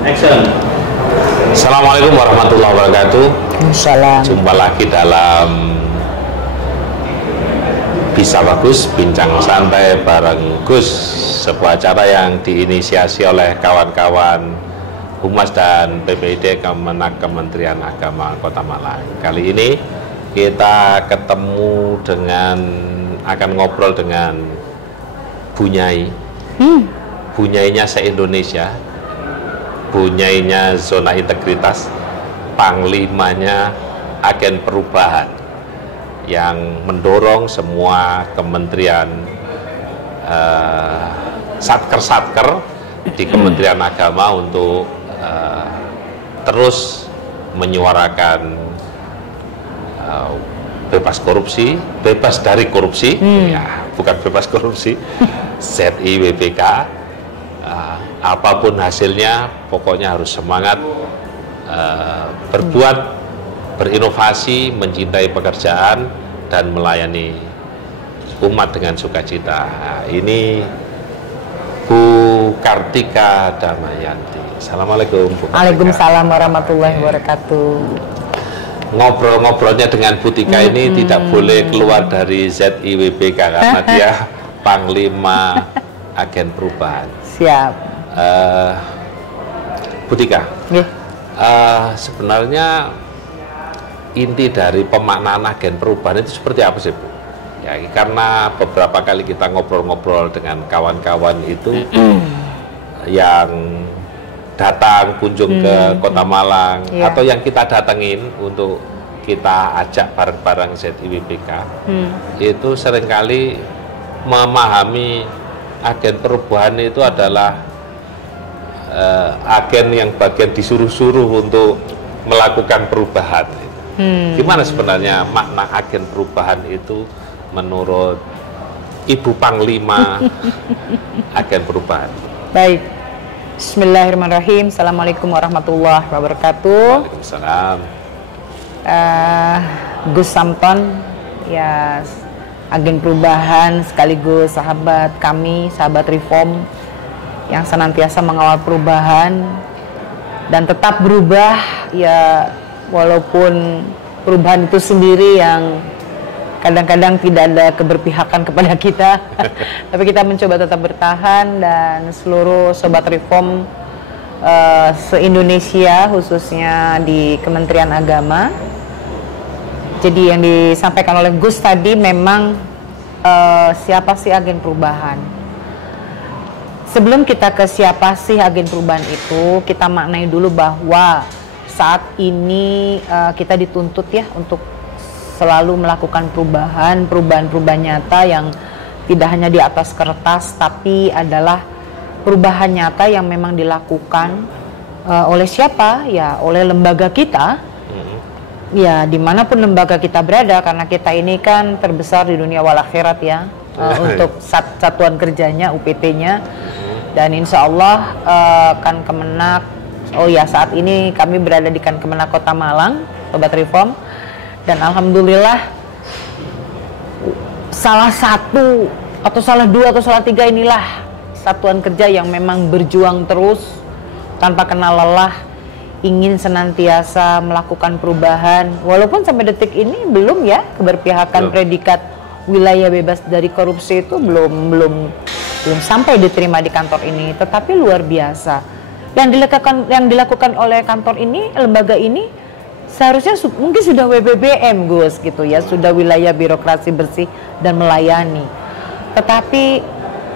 Action. Assalamualaikum warahmatullahi wabarakatuh. Salam. Jumpa lagi dalam Bisa Bagus Bincang Santai bareng Gus, sebuah acara yang diinisiasi oleh kawan-kawan Humas dan PPID Kementerian Agama Kota Malang. Kali ini kita ketemu akan ngobrol dengan Bunyai. Bunyainya se-Indonesia, Bunyainya zona integritas, panglimanya agen perubahan yang mendorong semua kementerian, satker-satker di Kementerian Agama untuk terus menyuarakan bebas korupsi, bebas dari korupsi, ya bukan bebas korupsi, ZIWBK, apapun hasilnya, pokoknya harus semangat berbuat, berinovasi, mencintai pekerjaan, dan melayani umat dengan sukacita. Nah, ini Bu Kartika Damayanti. Assalamualaikum Bu Kartika. Waalaikumsalam warahmatullahi wabarakatuh. Ngobrol-ngobrolnya dengan Bu Tika ini tidak boleh keluar dari ZIWBK karena dia Panglima Agen Perubahan. Siap. Bu Tika, sebenarnya inti dari pemaknaan agen perubahan itu seperti apa sih Bu? Ya, karena beberapa kali kita ngobrol-ngobrol dengan kawan-kawan itu yang datang kunjung ke Kota Malang, atau yang kita datengin untuk kita ajak bareng-bareng ZIWBK, itu seringkali memahami agen perubahan itu adalah agen yang bagian disuruh-suruh untuk melakukan perubahan. Gimana sebenarnya makna agen perubahan itu menurut Ibu Panglima agen perubahan? Baik. Bismillahirrahmanirrahim. Assalamualaikum warahmatullahi wabarakatuh. Waalaikumsalam. Gus Samton, ya, agen perubahan sekaligus sahabat kami, sahabat reform yang senantiasa mengawal perubahan dan tetap berubah, ya, walaupun perubahan itu sendiri yang kadang-kadang tidak ada keberpihakan kepada kita, tapi kita mencoba tetap bertahan. Dan seluruh sobat reform se-Indonesia, khususnya di Kementerian Agama. Jadi yang disampaikan oleh Gus tadi memang siapa sih agen perubahan? Sebelum kita ke siapa sih agen perubahan itu, kita maknai dulu bahwa saat ini kita dituntut ya untuk selalu melakukan perubahan nyata yang tidak hanya di atas kertas, tapi adalah perubahan nyata yang memang dilakukan oleh siapa? Ya, oleh lembaga kita. Ya, dimanapun lembaga kita berada, karena kita ini kan terbesar di dunia wal akhirat ya, untuk satuan kerjanya, UPT-nya. Dan insya Allah kan Kemenak, oh ya, saat ini kami berada di Kemenak Kota Malang, sobat reform. Dan alhamdulillah salah satu atau salah dua atau salah tiga inilah satuan kerja yang memang berjuang terus tanpa kenal lelah, ingin senantiasa melakukan perubahan, walaupun sampai detik ini belum ya keberpihakan predikat wilayah bebas dari korupsi itu belum sampai diterima di kantor ini, tetapi luar biasa. Yang dilakukan oleh kantor ini, lembaga ini, seharusnya mungkin sudah WBBM Gus gitu ya, sudah wilayah birokrasi bersih dan melayani. Tetapi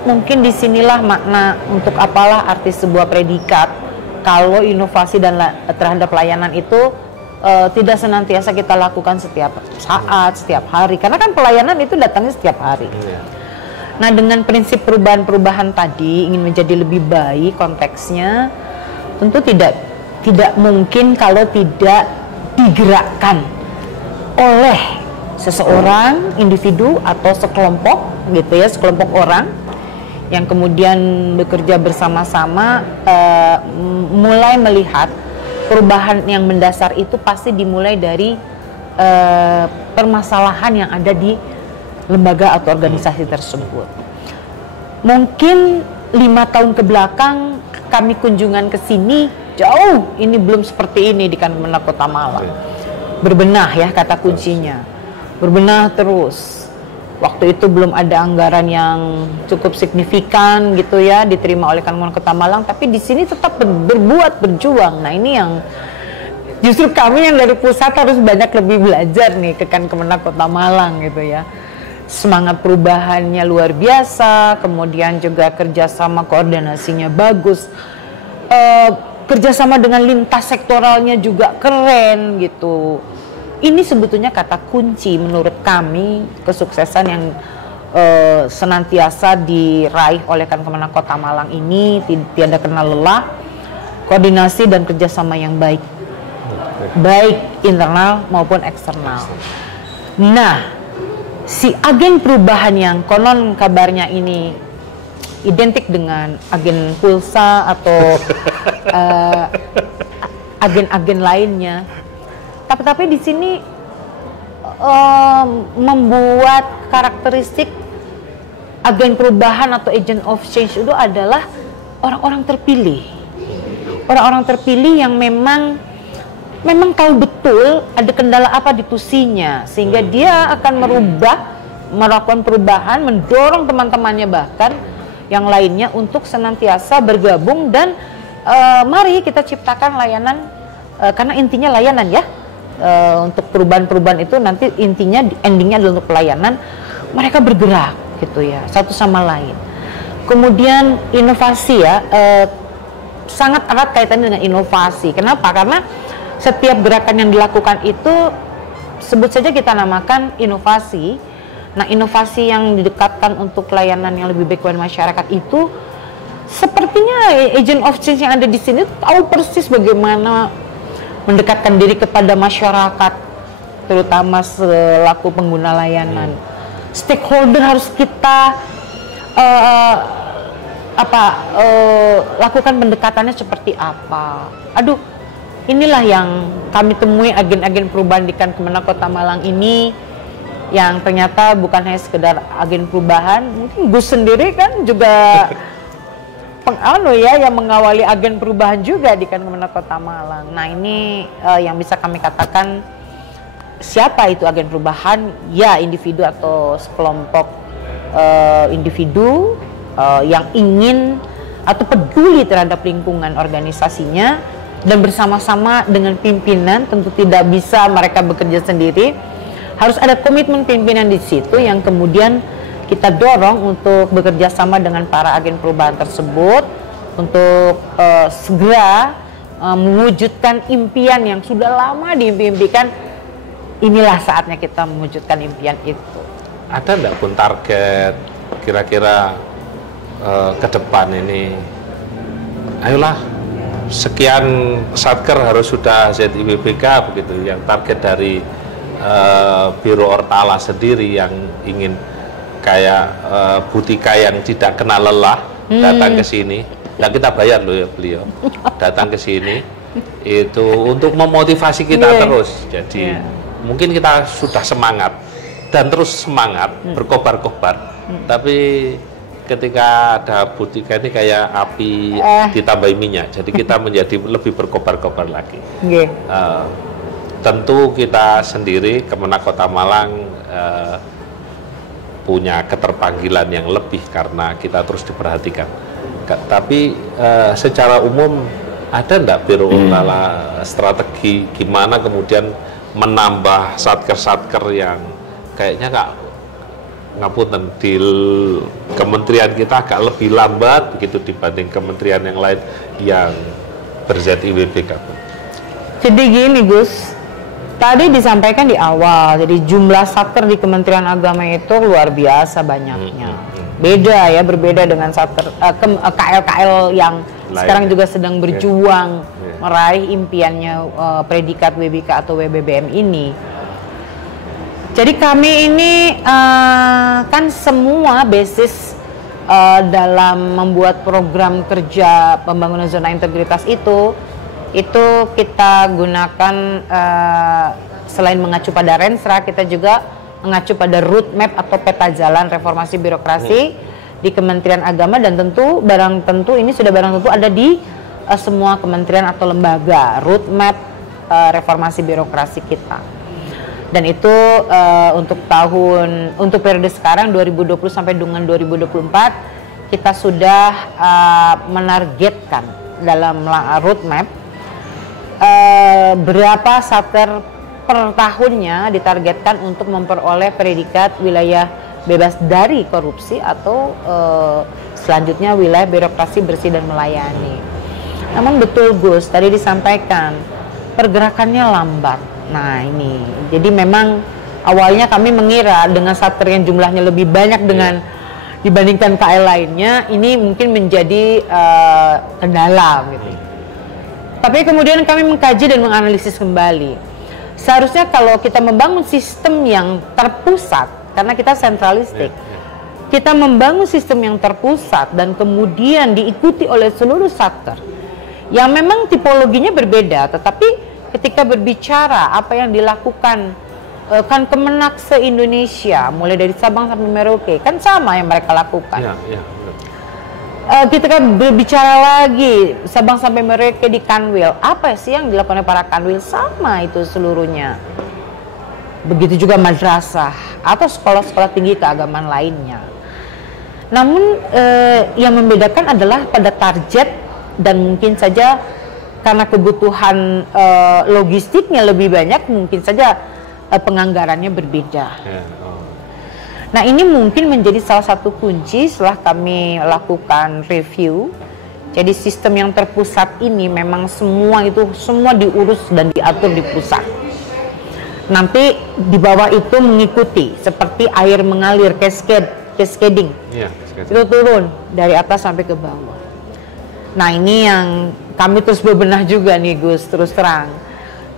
mungkin disinilah makna untuk apalah arti sebuah predikat kalau inovasi dan terhadap layanan itu tidak senantiasa kita lakukan setiap saat, setiap hari. Karena kan pelayanan itu datangnya setiap hari. Nah, dengan prinsip perubahan-perubahan tadi ingin menjadi lebih baik konteksnya, tentu tidak mungkin kalau tidak digerakkan oleh seseorang, individu atau sekelompok gitu ya, sekelompok orang yang kemudian bekerja bersama-sama, mulai melihat perubahan yang mendasar itu pasti dimulai dari permasalahan yang ada di lembaga atau organisasi tersebut. Mungkin 5 tahun ke belakang kami kunjungan ke sini jauh ini belum seperti ini di Kemenang Kota Malang. Berbenah ya kata kuncinya, berbenah terus. Waktu itu belum ada anggaran yang cukup signifikan gitu ya diterima oleh Kemenang Kota Malang, tapi di sini tetap berbuat, berjuang. Nah ini yang justru kami yang dari pusat harus banyak lebih belajar nih ke Kemenang Kota Malang gitu ya. Semangat perubahannya luar biasa, kemudian juga kerjasama koordinasinya bagus, kerjasama dengan lintas sektoralnya juga keren gitu. Ini sebetulnya kata kunci menurut kami kesuksesan yang senantiasa diraih oleh Kemenang Kota Malang ini, tiada kenal lelah, koordinasi dan kerjasama yang baik, baik internal maupun eksternal. Nah, si agen perubahan yang konon kabarnya ini identik dengan agen pulsa atau agen-agen lainnya, tapi di sini membuat karakteristik agen perubahan atau agent of change itu adalah orang-orang terpilih, orang-orang terpilih yang memang tahu betul ada kendala apa di pusinya, sehingga dia akan melakukan perubahan, mendorong teman-temannya bahkan yang lainnya untuk senantiasa bergabung dan mari kita ciptakan layanan, karena intinya layanan ya, untuk perubahan-perubahan itu nanti intinya endingnya adalah untuk pelayanan. Mereka bergerak gitu ya satu sama lain. Kemudian inovasi ya, sangat erat kaitannya dengan inovasi. Kenapa? Karena setiap gerakan yang dilakukan itu sebut saja kita namakan inovasi. Nah, inovasi yang didekatkan untuk layanan yang lebih baik kepada masyarakat itu sepertinya agent of change yang ada di sini tahu persis bagaimana mendekatkan diri kepada masyarakat, terutama selaku pengguna layanan. Stakeholder harus kita lakukan pendekatannya seperti apa. Aduh, inilah yang kami temui agen-agen perubahan di Kemenang Kota Malang ini, yang ternyata bukan hanya sekedar agen perubahan. Mungkin Gus sendiri kan juga yang mengawali agen perubahan juga di Kemenang Kota Malang. Nah ini yang bisa kami katakan siapa itu agen perubahan? Ya individu atau sekelompok individu yang ingin atau peduli terhadap lingkungan organisasinya dan bersama-sama dengan pimpinan. Tentu tidak bisa mereka bekerja sendiri, harus ada komitmen pimpinan di situ yang kemudian kita dorong untuk bekerja sama dengan para agen perubahan tersebut untuk segera mewujudkan impian yang sudah lama diimpikan. Inilah saatnya kita mewujudkan impian itu. Ada enggak pun target kira-kira ke depan ini? Ayolah, sekian satker harus sudah ZIWBK begitu, yang target dari Biro Ortala sendiri yang ingin kayak Butika yang tidak kenal lelah datang ke sini. Nah, kita bayar loh ya beliau datang ke sini itu untuk memotivasi kita terus. Jadi mungkin kita sudah semangat dan terus semangat berkobar-kobar, tapi ketika ada Butika ini kayak api ditambahi minyak, jadi kita menjadi lebih berkobar-kobar lagi. Tentu kita sendiri Kemenang Kota Malang punya keterpanggilan yang lebih karena kita terus diperhatikan. Tapi secara umum ada enggak Biro Ortala strategi gimana kemudian menambah satker-satker yang kayaknya ngapunten di kementerian kita agak lebih lambat begitu dibanding kementerian yang lain yang ber-ZIWBK. Jadi gini Gus, tadi disampaikan di awal, jadi jumlah satker di Kementerian Agama itu luar biasa banyaknya. Berbeda dengan satker KL-KL yang lain, sekarang juga sedang berjuang meraih impiannya predikat WBK atau WBBM ini. Jadi kami ini kan semua basis dalam membuat program kerja pembangunan zona integritas itu kita gunakan selain mengacu pada Renstra, kita juga mengacu pada roadmap atau peta jalan reformasi birokrasi di Kementerian Agama, dan tentu ini sudah barang tentu ada di semua kementerian atau lembaga, roadmap reformasi birokrasi kita. Dan itu untuk periode sekarang 2020 sampai dengan 2024 kita sudah menargetkan dalam roadmap berapa satker per tahunnya ditargetkan untuk memperoleh predikat wilayah bebas dari korupsi atau selanjutnya wilayah birokrasi bersih dan melayani. Namun betul Gus, tadi disampaikan pergerakannya lambat. Nah ini, jadi memang awalnya kami mengira dengan satker yang jumlahnya lebih banyak dengan dibandingkan KL lainnya, ini mungkin menjadi kendala gitu. Tapi kemudian kami mengkaji dan menganalisis kembali. Seharusnya kalau kita membangun sistem yang terpusat, karena kita sentralistik, kita membangun sistem yang terpusat dan kemudian diikuti oleh seluruh satker yang memang tipologinya berbeda, tetapi ketika berbicara apa yang dilakukan kan Kemenak se-Indonesia, mulai dari Sabang sampai Merauke, kan sama yang mereka lakukan. Kita kan berbicara lagi Sabang sampai Merauke di Kanwil, apa sih yang dilakukan oleh para Kanwil? Sama itu seluruhnya. Begitu juga madrasah atau sekolah-sekolah tinggi keagamaan lainnya. Namun yang membedakan adalah pada target dan mungkin saja karena kebutuhan logistiknya lebih banyak, mungkin saja penganggarannya berbeda. Nah ini mungkin menjadi salah satu kunci setelah kami lakukan review. Jadi sistem yang terpusat ini memang semua diurus dan diatur di pusat. Nanti di bawah itu mengikuti seperti air mengalir, cascading. Itu turun dari atas sampai ke bawah. Nah ini yang kami terus bebenah juga nih Gus, terus terang.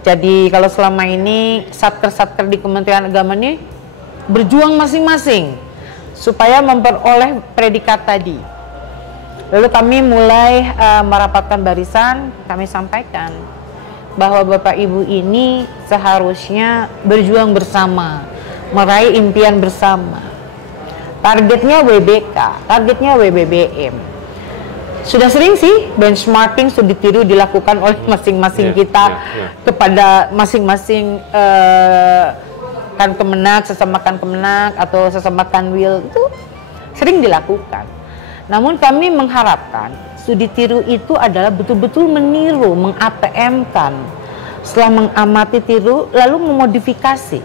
Jadi kalau selama ini satker-satker di Kementerian Agama ini berjuang masing-masing supaya memperoleh predikat tadi. Lalu kami mulai merapatkan barisan, kami sampaikan bahwa Bapak Ibu ini seharusnya berjuang bersama, meraih impian bersama. Targetnya WBK, targetnya WBBM. Sudah sering sih benchmarking sudah ditiru dilakukan oleh masing-masing kita kepada masing-masing kan Kemenak, sesama kan Kemenak atau sesama Kanwil, itu sering dilakukan. Namun kami mengharapkan studi tiru itu adalah betul-betul meniru, meng-ATM-kan. Setelah mengamati tiru lalu memodifikasi.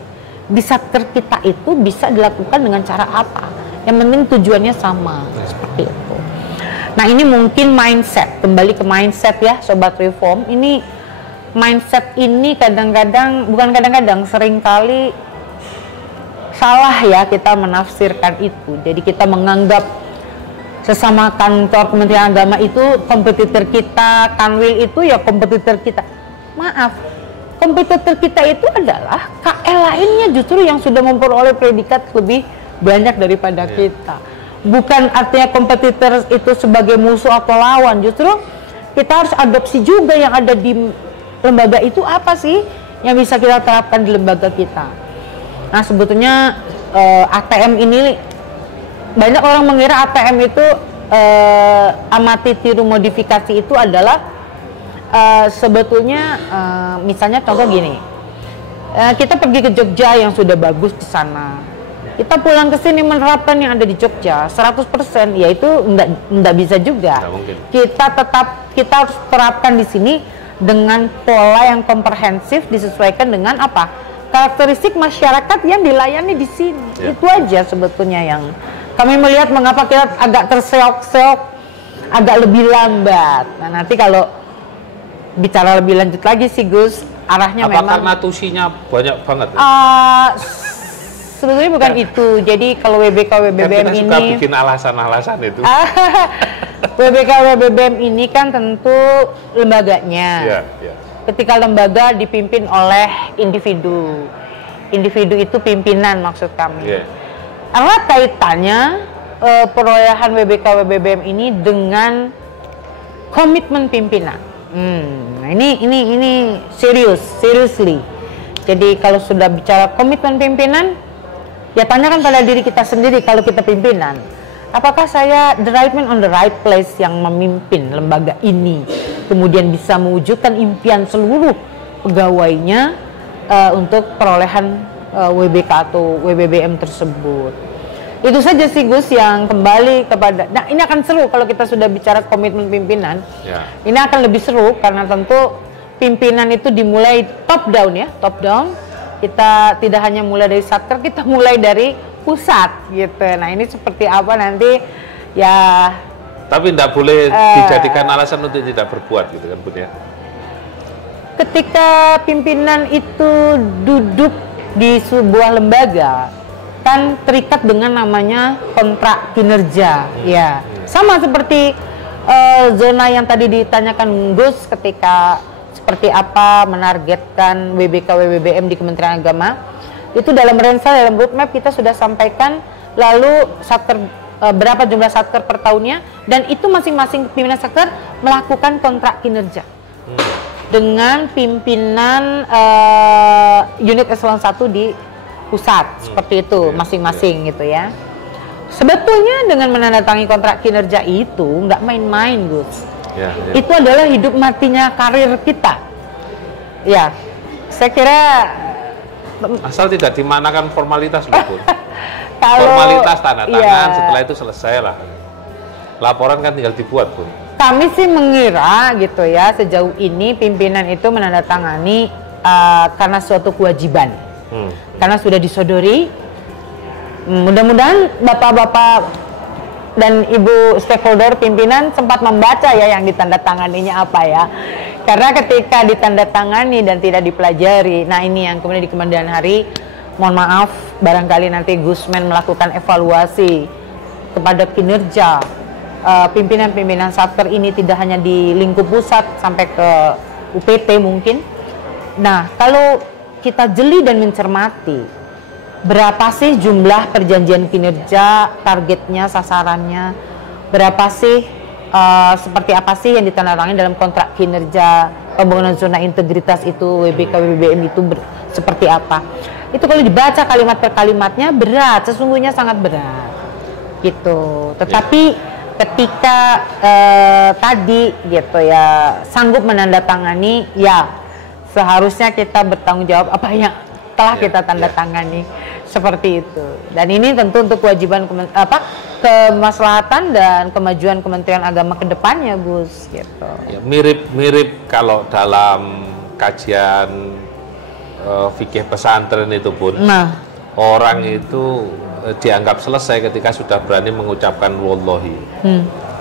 Di satker kita itu bisa dilakukan dengan cara apa? Yang penting tujuannya sama, seperti itu. Nah ini mungkin mindset, kembali ke mindset ya Sobat Reform. Ini mindset ini seringkali salah ya kita menafsirkan itu. Jadi kita menganggap sesama kantor Kementerian Agama itu kompetitor kita, Kanwil itu ya kompetitor kita. Maaf, kompetitor kita itu adalah KL lainnya justru yang sudah memperoleh predikat lebih banyak daripada kita. Bukan artinya kompetitor itu sebagai musuh atau lawan, justru kita harus adopsi juga yang ada di lembaga itu apa sih yang bisa kita terapkan di lembaga kita. Nah sebetulnya ATM ini banyak orang mengira ATM itu amati tiru modifikasi itu adalah sebetulnya misalnya contoh gini, kita pergi ke Jogja yang sudah bagus di sana. Kita pulang ke sini menerapkan yang ada di Jogja 100%, ya itu enggak bisa juga. Kita harus terapkan di sini dengan pola yang komprehensif disesuaikan dengan apa? Karakteristik masyarakat yang dilayani di sini. Itu aja sebetulnya yang kami melihat mengapa kita agak terseok-seok, agak lebih lambat. Nah, nanti kalau bicara lebih lanjut lagi sih Gus, arahnya apa memang karena tusinya banyak banget? Sebetulnya bukan itu. Jadi kalau WBK WBBM kita ini suka bikin alasan-alasan itu. WBK WBBM ini kan tentu lembaganya. Ketika lembaga dipimpin oleh individu. Individu itu pimpinan maksud kami. Erat kaitannya perolehan WBK WBBM ini dengan komitmen pimpinan. Nah, ini seriously. Jadi kalau sudah bicara komitmen pimpinan, ya tanyakan pada diri kita sendiri kalau kita pimpinan, apakah saya the right man on the right place yang memimpin lembaga ini kemudian bisa mewujudkan impian seluruh pegawainya untuk perolehan WBK atau WBBM tersebut. Itu saja sih Gus yang kembali kepada, nah ini akan seru kalau kita sudah bicara komitmen pimpinan. Ini akan lebih seru karena tentu pimpinan itu dimulai top down ya, top down. Kita tidak hanya mulai dari satker, kita mulai dari pusat gitu. Nah ini seperti apa nanti ya. Tapi tidak boleh dijadikan alasan untuk tidak berbuat gitu kan Bun ya. Ketika pimpinan itu duduk di sebuah lembaga kan terikat dengan namanya kontrak kinerja ya. Sama seperti zona yang tadi ditanyakan Gus, ketika seperti apa menargetkan WBK WBBM di Kementerian Agama, itu dalam roadmap kita sudah sampaikan, lalu satker berapa jumlah satker per tahunnya, dan itu masing-masing pimpinan satker melakukan kontrak kinerja dengan pimpinan unit eselon 1 di pusat, seperti itu masing-masing gitu ya. Sebetulnya dengan menandatangani kontrak kinerja itu nggak main-main Gus. Itu adalah hidup matinya karir kita. Ya, saya kira asal tidak dimanakan formalitas loh Bun. Formalitas tanda tangan, setelah itu selesai lah. Laporan kan tinggal dibuat Bun. Kami sih mengira gitu ya, sejauh ini pimpinan itu menandatangani karena suatu kewajiban. Karena sudah disodori. Mudah-mudahan bapak-bapak dan ibu stakeholder pimpinan sempat membaca ya yang ditandatanganinya apa ya. Karena ketika ditandatangani dan tidak dipelajari, nah ini yang kemudian di kemudian hari, mohon maaf, barangkali nanti Gusmen melakukan evaluasi kepada kinerja pimpinan-pimpinan satker ini, tidak hanya di lingkup pusat sampai ke UPT mungkin. Nah, kalau kita jeli dan mencermati, berapa sih jumlah perjanjian kinerja, targetnya, sasarannya, berapa sih, seperti apa sih yang ditandatangani dalam kontrak kinerja pembangunan zona integritas itu, WBK WBBM itu seperti apa. Itu kalau dibaca kalimat per kalimatnya berat, sesungguhnya sangat berat gitu. Tetapi ketika tadi gitu ya sanggup menandatangani, ya seharusnya kita bertanggung jawab apa yang telah kita tanda tangani, seperti itu. Dan ini tentu untuk kewajiban kemaslahatan dan kemajuan Kementerian Agama ke depannya Gus gitu. Ya, mirip kalau dalam kajian fikih pesantren itu Bun, orang itu dianggap selesai ketika sudah berani mengucapkan wallahi.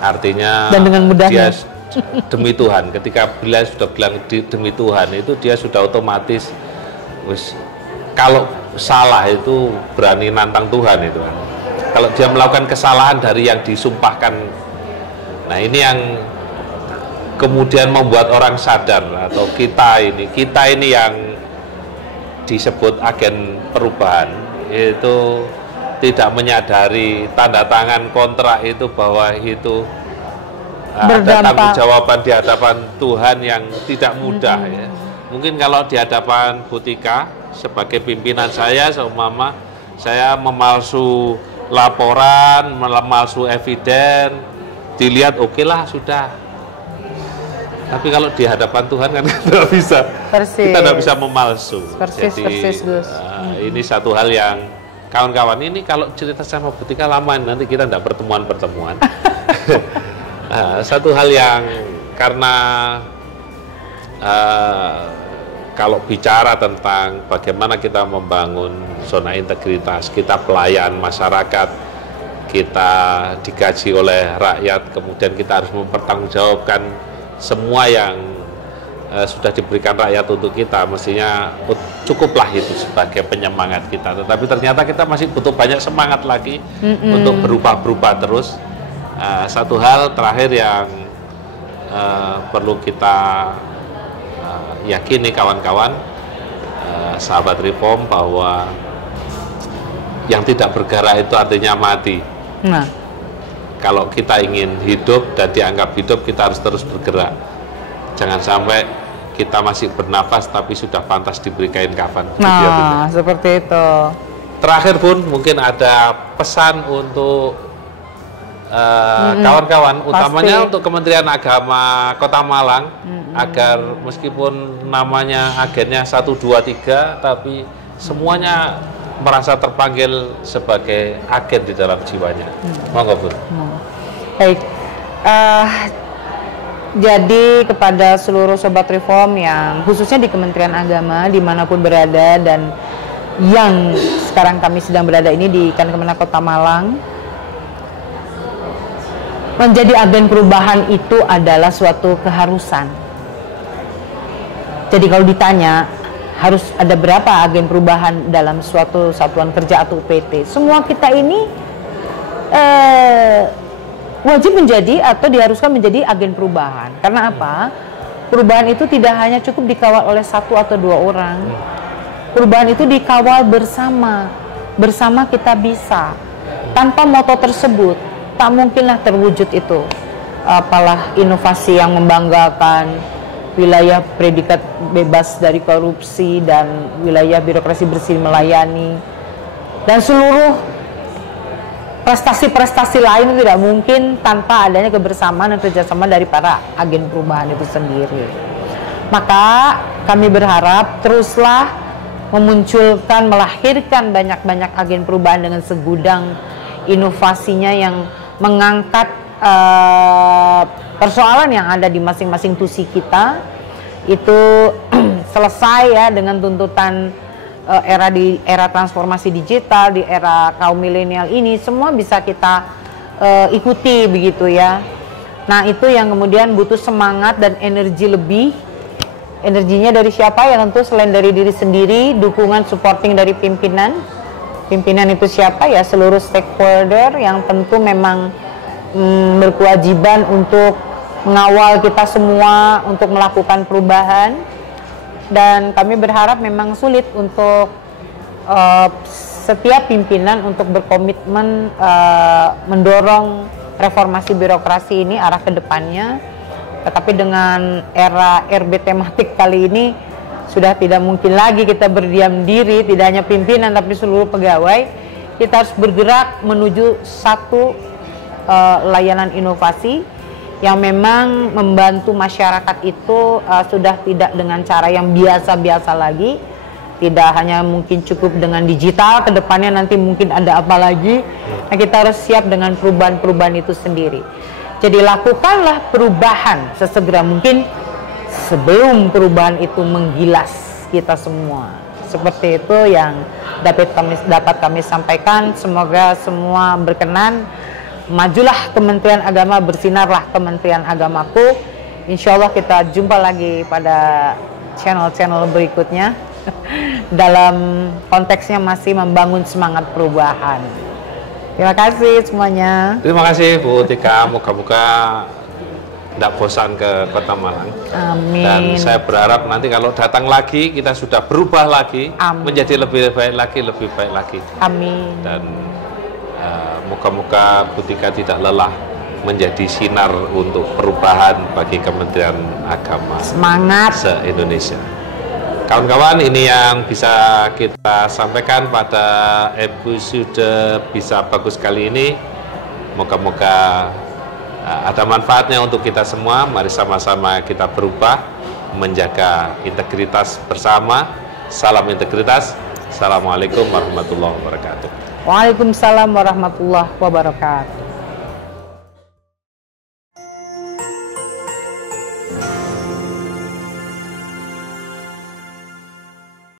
Artinya dan dengan mudahnya dia demi Tuhan, ketika beliau sudah bilang demi Tuhan, itu dia sudah otomatis kalau salah itu berani nantang Tuhan itu kan. Kalau dia melakukan kesalahan dari yang disumpahkan, nah ini yang kemudian membuat orang sadar, atau kita ini yang disebut agen perubahan itu tidak menyadari tanda tangan kontrak itu bahwa itu ada tanggung jawaban di hadapan Tuhan yang tidak mudah ya. Mungkin kalau di hadapan Butika sebagai pimpinan saya, seumpama saya memalsu laporan, memalsu eviden, dilihat oke lah sudah. Tapi kalau di hadapan Tuhan kan tidak bisa. Kita tidak bisa memalsu. Jadi ini satu hal yang kawan-kawan, ini kalau cerita sama Butika lama, nanti kita tidak pertemuan-pertemuan. Satu hal yang karena kalau bicara tentang bagaimana kita membangun zona integritas, kita pelayan masyarakat, kita digaji oleh rakyat, kemudian kita harus mempertanggungjawabkan semua yang sudah diberikan rakyat untuk kita, mestinya cukuplah itu sebagai penyemangat kita. Tetapi ternyata kita masih butuh banyak semangat lagi untuk berubah-berubah terus. Satu hal terakhir yang perlu kita yakini kawan-kawan, sahabat Reform, bahwa yang tidak bergerak itu artinya mati. Kalau kita ingin hidup dan dianggap hidup, kita harus terus bergerak. Jangan sampai kita masih bernafas tapi sudah pantas diberi kain kafan. Seperti itu. Terakhir Bun, mungkin ada pesan untuk kawan-kawan, utamanya Pasti. untuk Kementerian Agama Kota Malang, agar meskipun namanya agennya 1, 2, 3, tapi semuanya merasa terpanggil sebagai agen di dalam jiwanya. Monggo, Bu. Baik. Jadi kepada seluruh sobat reform yang khususnya di Kementerian Agama dimanapun berada dan yang sekarang kami sedang berada ini di Kemenag Kota Malang, menjadi agen perubahan itu adalah suatu keharusan. Jadi kalau ditanya harus ada berapa agen perubahan dalam suatu satuan kerja atau UPT, semua kita ini wajib menjadi atau diharuskan menjadi agen perubahan. Karena apa? Perubahan itu tidak hanya cukup dikawal oleh 1 atau 2 orang. Perubahan itu dikawal bersama. Bersama kita bisa. Tanpa moto tersebut, tak mungkinlah terwujud itu. Apalah inovasi yang membanggakan, wilayah predikat bebas dari korupsi dan wilayah birokrasi bersih melayani, dan seluruh prestasi-prestasi lain tidak mungkin tanpa adanya kebersamaan dan kerjasama dari para agen perubahan itu sendiri. Maka kami berharap teruslah memunculkan, melahirkan banyak-banyak agen perubahan dengan segudang inovasinya yang mengangkat persoalan yang ada di masing-masing tusi kita itu selesai ya dengan tuntutan era transformasi digital, di era kaum milenial ini semua bisa kita ikuti begitu ya. Nah itu yang kemudian butuh semangat dan energi lebih. Energinya dari siapa? Ya tentu selain dari diri sendiri, dukungan supporting dari pimpinan. Pimpinan itu siapa? Ya seluruh stakeholder yang tentu memang berkewajiban untuk mengawal kita semua untuk melakukan perubahan. Dan kami berharap memang sulit untuk setiap pimpinan untuk berkomitmen mendorong reformasi birokrasi ini arah ke depannya. Tetapi dengan era RB tematik kali ini sudah tidak mungkin lagi kita berdiam diri, tidak hanya pimpinan tapi seluruh pegawai. Kita harus bergerak menuju satu layanan inovasi yang memang membantu masyarakat itu sudah tidak dengan cara yang biasa-biasa lagi, tidak hanya mungkin cukup dengan digital, ke depannya nanti mungkin ada apa lagi. Nah, kita harus siap dengan perubahan-perubahan itu sendiri. Jadi lakukanlah perubahan sesegera mungkin sebelum perubahan itu menggilas kita semua. Seperti itu yang dapat kami sampaikan. Semoga semua berkenan. Majulah Kementerian Agama, bersinarlah Kementerian Agamaku. Insya Allah kita jumpa lagi pada channel-channel berikutnya dalam konteksnya masih membangun semangat perubahan. Terima kasih semuanya. Terima kasih Bu Tika, moga-moga tidak bosan ke Kota Malang. Amin. Dan saya berharap nanti kalau datang lagi kita sudah berubah lagi, menjadi lebih baik lagi. Amin. Dan moga-moga Bu Tika tidak lelah menjadi sinar untuk perubahan bagi Kementerian Agama Semangat se-Indonesia. Kawan-kawan, ini yang bisa kita sampaikan pada episode Bisa Bagus kali ini. Moga-moga ada manfaatnya untuk kita semua. Mari sama-sama kita berubah, menjaga integritas bersama. Salam integritas. Assalamualaikum warahmatullahi wabarakatuh. Waalaikumsalam warahmatullahi wabarakatuh.